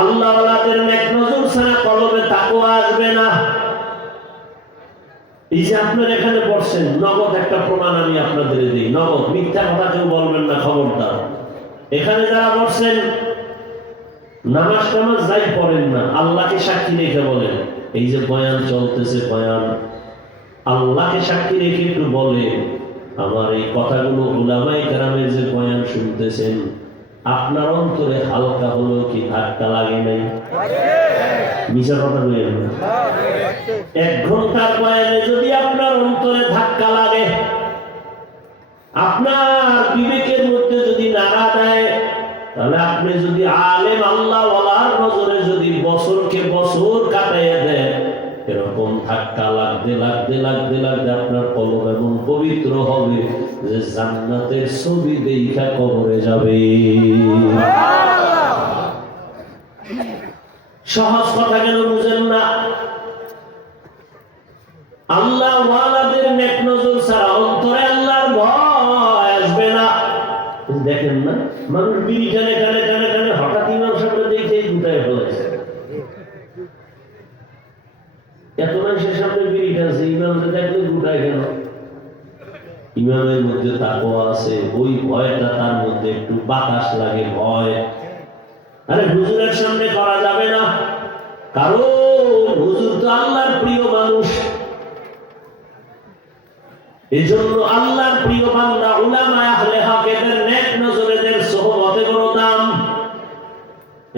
আল্লাহওয়ালাদের নেক নজর ছাড়া কলবে তাকওয়া আসবে না। এই যে আপনারা এখানে পড়ছেন, নগদ একটা প্রমাণ আমি আপনাদের দিই, নগদ, মিথ্যা কথা কেউ বলবেন না, খবরদার। এখানে যারা পড়ছেন, নামাজ টামাজ যাই পড়েন না, আল্লাহকে সাক্ষী রেখে বলেন, এই যে বয়ান চলতেছে, বয়ান আল্লাহকে সাক্ষী রেখে একটু বলে, আমার এই কথাগুলো উলামায়ে কেরামের যে বয়ান শুনতেছেন, আপনার অন্তরে হালকা হলো কি ধাক্কা লাগে নাই? মিছা কথা বলেন না। 1 ঘন্টার বয়ানে যদি আপনার অন্তরে ধাক্কা লাগে, আপনার বিবেকের মধ্যে যদি নাড়া দেয়, তাহলে আপনি যদি আলেম আল্লাহওয়ালার নজরে যদি বছরকে বছর কাটাইয়া দেন, এরকম ধাক্কা লাগতে লাগতে লাগতে লাগতে আপনার কলব এমন পবিত্র হবে যে জান্নাতের ছবি দেখা কবরে যাবে। সহজ কথা কেন বুঝেন না? আল্লাহ ওয়ালাদের নেক নজর ছাড়া অন্তরে আল্লাহর ভয় আসবে না। দেখেন না, মানুষ বিড়ি টানে টানে টানে টানে হঠাৎ ইমাম সামনে দেখে গুটায় ফেলেছে। এত মানুষের সামনে বিড়ি টানছে, ইমামকে দেখলে গুটায় কেন? ইমামের মধ্যে তাকওয়া আছে, ওই ভয়টা তার মধ্যে একটু বাতাস লাগে, ভয়। আরে হুজুরের সামনে করা যাবে না, কারণ হুজুর তো আল্লাহর প্রিয় মানুষ। এই জন্য আল্লাহর প্রিয় বান্দা উলামা আহলে হক এদের নেক নজরেদের সোহবতে বড় দাম।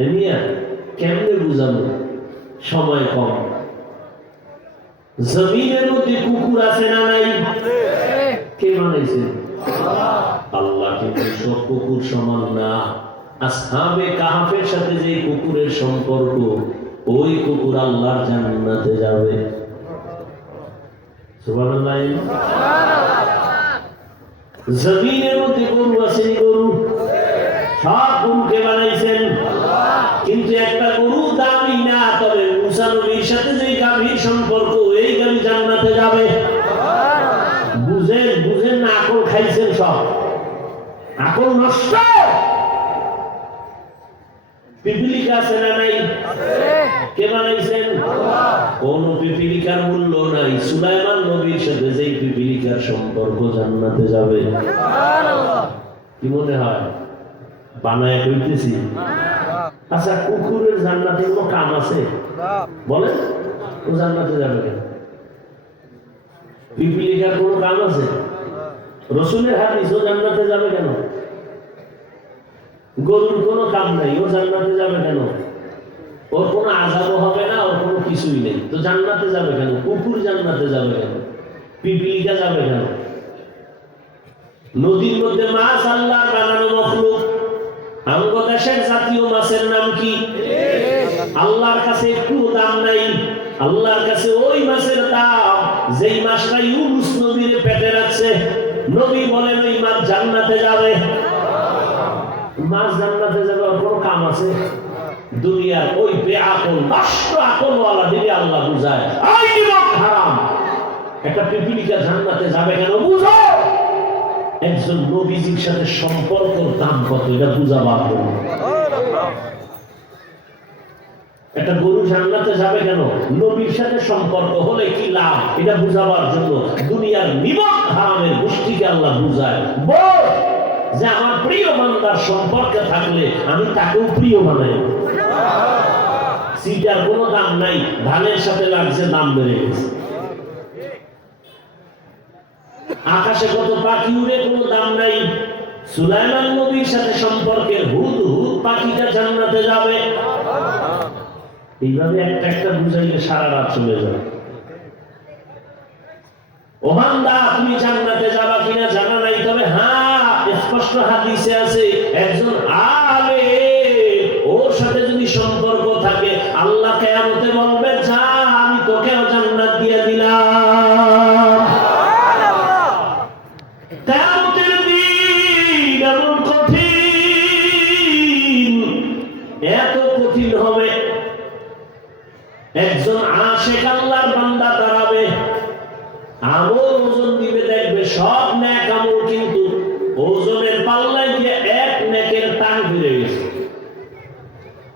এনিয়া কেমনে বুঝাবো, সময় কম। জমিনের মধ্যে কুকুর আছে না নাই? কে বানাইছে? আল্লাহ। কিন্তু সব কুকুর সমান না। আসহাবে কাহাফের সাথে যে কুকুরের সম্পর্ক, ওই কুকুর আল্লাহর জান্নাতে যাবে। সুবহানাল্লাহ। জমিনের মধ্যে গরু আছে, গরু সব গরুকে বানাইছেন, কিন্তু একটা গরু দামি না। তবে মুসা নবীর সাথে যে গাভীর সম্পর্ক, এই গাভী জান্নাতে যাবে। বুঝেন বুঝেন না? আকল খাইছেন সব, আকল নষ্ট। পিপিলিকা আছে না নাই? কে বানাইছেন? কোন পিপিলিকার মূল্য নাই। সুলাইমান নবীর সাথে যে পিপিলিকার সম্পর্ক, জান্নাতে যাবে। কি মনে হয় বানায় কইতেছি? আচ্ছা, কুকুরের জান্নাতে কোনো কাম আছে? বলেন, ও জান্নাতে যাবে কেন? পিপিলিকার কোনো কাম আছে? রসুলের হাদিস, ও জান্নাতে যাবে কেন? গরুর কোনো কাম নাই, ও জান্নাতে যাবে কেন? ওর কোনো আযাবও হবে না, ওর কোনো কিছুই নেই, তো জান্নাতে যাবে কেন? কুকুর জান্নাতে যাবে কেন? পিপিলিকা যাবে কেন? নদীর মধ্যে মাছ আল্লাহর বানানো মখলুক। আমগো দেশের জাতীয় মাছের নাম কি? আল্লাহর কাছে একটু দাম নাই। আল্লাহর কাছে ওই মাছের দাম যেই মাছটা ইউনূস নবীর পেটে রাখছে। নবী বলেন ওই মাছ জান্নাতে যাবে। মাছ জান্নাতে যাবে, ওর কোনো কাম আছে? দুনিয়ার ওই বেআকল নষ্ট আকলওয়ালা দিকে আল্লাহ বুঝায়, আই নিমক হারাম। একটা পিপিলিকা জান্নাতে যাবে কেন? বুঝো একজন নবীজির সাথে সম্পর্কের দাম কত, এটা বুঝাবার জন্য। একটা গরু জান্নাতে যাবে কেন? নবীর সাথে সম্পর্ক হলে কি লাভ, এটা বুঝাবার জন্য। দুনিয়ার নিমক হারামের গোষ্ঠীকে আল্লাহ বুঝায়, বল যে আমার প্রিয় বান্দার সম্পর্কে থাকলে আমি তাকেও প্রিয় বানাই। সিটার কোনো দাম নাই, ধানের সাথে লাগছে, দাম বেড়ে গেছে। আকাশে কত পাখি উড়ে, কোনো দাম নাই। সুলাইমান নবীর সাথে সম্পর্কের হুদহুদ পাখিটা জান্নাতে যাবে। এইভাবে একটা একটা বুঝাইলে সারা রাত চলে যাবে। ও বান্দা, তুমি জান্নাতে যাবা কিনা জানা নাই, তবে হ্যাঁ স্পষ্ট হাদিসে আছে, একজন আলেম ওর সাথে যদি সম্পর্ক থাকে, আল্লাহ কিয়ামতে বলবে, যা আমি তোকেও জান্নাত দিয়ে দিলাম। কিয়ামতের দিন এমন কঠিন, এত কঠিন হবে, একজন আশিক আল্লাহর বান্দা দাঁড়াবে, আমল ওজন দিবে, দেখবে সব নেক আমল, কিন্তু ওজনের পাল্লায় গিয়ে এক নেকের টান ফিরে গেছে।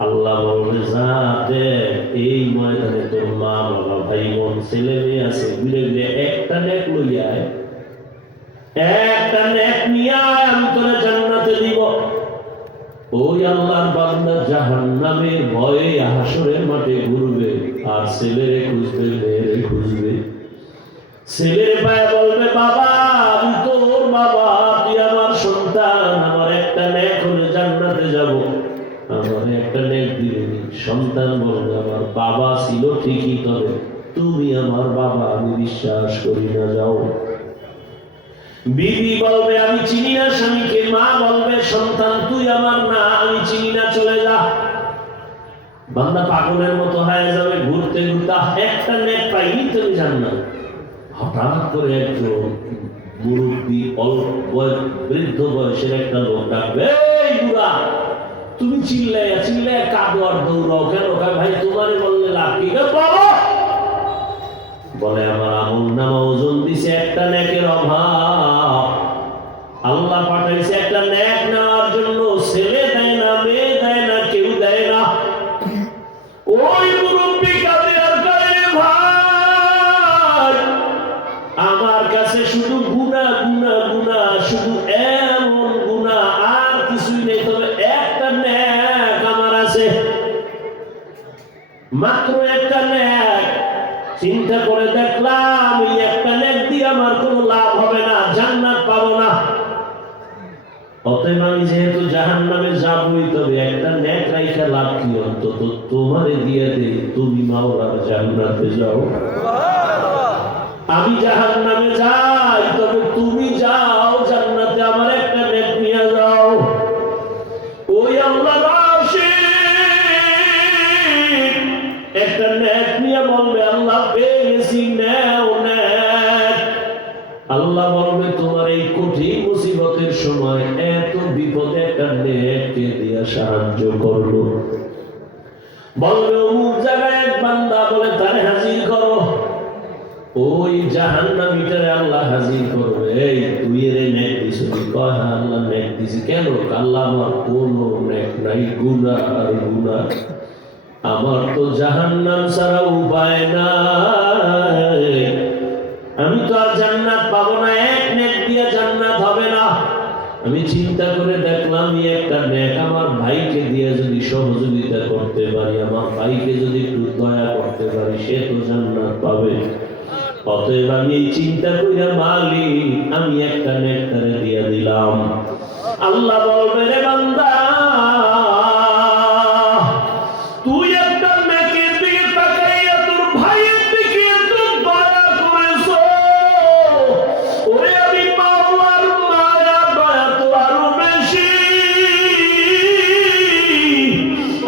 আল্লাহ বলবে যা দেখ এই ময়দানে তোর মা বাবা ভাই বোন ছেলে মেয়ে আছে, ঘুরে ঘুরে একটা নেক লইয়া আয়, একটা নেক নিয়ে আয়, আমি তোরে জান্নাতে দিব। ওই আল্লাহর বান্দা জাহান্নামের ভয়ে হাসরের মাঠে ঘুরবে আর ছেলেরে খুঁজবে, মেয়েরে খুঁজবে। ছেলের পায়ে বলবে বাবা আমি তোর বাবা, তুই আমার সন্তান, আমার একটা নেক হলে জান্নাতে যাব, আমার একটা নেক দিবি। সন্তান বলবে আমার বাবা ছিল ঠিকই, তবে তুমি আমার বাবা, আমি বিশ্বাস করি না, যাও। বিবি বলবে আমি চিনি না স্বামীকে, মা বলবে সন্তান তুই আমার না, আমি চিনি না, চলে যা। বান্দা পাগলের মতো হয়ে যাবে, ঘুরতে ঘুরতে একটা নেক পাইনি তুমি জান্নাত। হঠাৎ করে একজন মুরব্বী বৃদ্ধ বয়সের একটা লোক ডাকবে, এই বুড়া তুমি চিল্লাইয়া চিল্লাইয়া কাঁদো আর দৌড়াও কেন? ভাই তোমারে বললে লাভ কি? বাবা বলে আমার আমল নামা ওজন দিছে, একটা নেকের অভাব, আল্লাহ পাঠাইছে একটা নেক নেওয়ার জন্য, ছেলে দেয় না, মেয়ে দেয় না, কেউ দেয় না। ওই মুরব্বী কাঁদে আর কাঁদে, ভাই আমার কাছে শুধু গুনাহ গুনাহ গুনাহ, শুধু এমন গুনাহ আর কিছুই নেই, তবে একটা নেক আমার আছে, মাত্র একটা নেক। চিন্তা করে দেখলাম এই একটা নেক দিয়ে আমার কোনো লাভ হবে না, জান্নাত পাবো না। অতএব আমি যেহেতু জাহান্নামে যাবই, তবে একটা নেক রাইখা লাভ কি? অন্তত তোমারে দিয়ে দে, তুমি মাওলার জান্নাতে যাও। আমি জাহান্নামে যাই, তবে তুমি যাও জান্নাতে, আমার একটা নেক নিয়ে যাও। ওই আল্লাহর আশিক একটা নেক নিয়ে বলবে আল্লাহ পেয়ে গেছি, নেও নেক। আল্লাহ বলবে তোমার এই কঠিন মুসিবতের সময় এত বিপদে একটা নেককে দিয়ে সাহায্য করলো। বলবে অমুক জায়গায় এক বান্দা, বলে তারে হাজির করো। ওই জাহান্নামীটারে আল্লাহ হাজির করবে, এই তুই এর নেক দিছ? কয় হ্যাঁ আল্লাহ নেক দিছি। কেন? আল্লাহ আমার কোনো নেক নাই, গুনাহ আর গুনাহ, আমার তো জাহান্নাম ছাড়া উপায় নাই, আমি তো আর জান্নাত পাবো না, এক নেক দিয়ে জান্নাত হবে না। আমি চিন্তা করে দেখলাম এই একটা নেক আমার ভাইকে দিয়ে যদি সহযোগিতা করতে পারি, আমার ভাইকে যদি একটু দয়া করতে পারি, সে তো জান্নাত পাবে। অতএব আমি এই চিন্তা কইরা মালিক আমি একটা নেক তারে দিয়ে দিলাম। আল্লাহ বলবে রে বান্দা তুই একটা নেকের দিকে তাকাইয়া তোর ভাইয়ের দিকে একটু দয়া করেছো, ওরে আমি মাওলার মায়া দয়া তো আরো বেশি,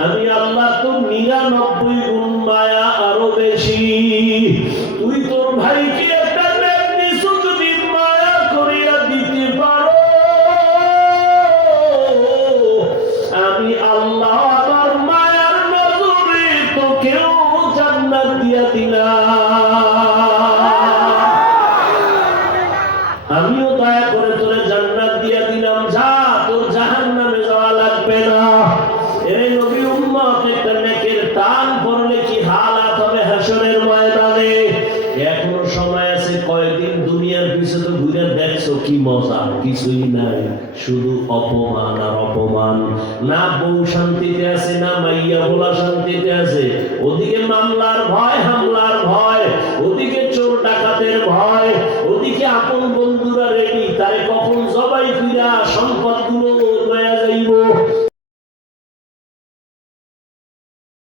আমি আল্লাহ তো 99 গুণ মায়া আরো বেশি। তুই তোর ভাইকে একটা নেক দিছো, যদি মায়া করিয়া দিতে পারো, আমি আল্লাহ আমার মায়ার নজরে তোকেও জান্নাত দিয়া দিলাম। আমিও দয়া করে তোরে জান্নাত দিয়া দিলাম, যা তোর জাহান্নামে যাওয়া লাগবে না। এই নবী উম্মত একটা নেকের টান পড়লে কি হালাত হবে হাশরের ময়দানে। এখনো সময় আছে, কয়েকদিন দুনিয়ার পিছনে ঘুরে দেখছো কি মজা? কিছুই নাই, শুধু অপমান আর অপমান। না বউ শান্তিতে আছে, না মাইয়া বলা শান্তিতে আছে। ওদিকে মামলার ভয়, হামলার ভয়, ওদিকে চোর ডাকাতের ভয়, ওদিকে আপন বন্ধুরা রেডি তারে কখন জবাই কইরা সম্পদ গুলো